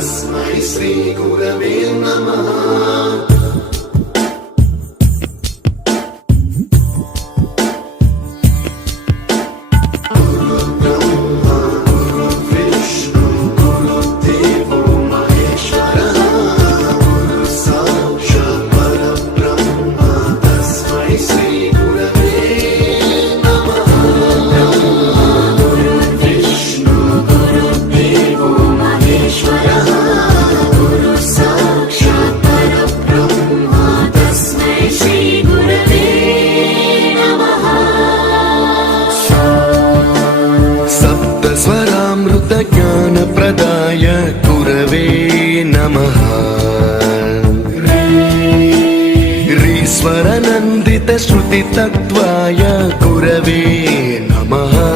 श्री गुरवे नमः। स्वरामृत ज्ञान प्रदाय गुरवे नमः। रीश्वर नन्दित श्रुति तत्त्वाय गुरवे नमः।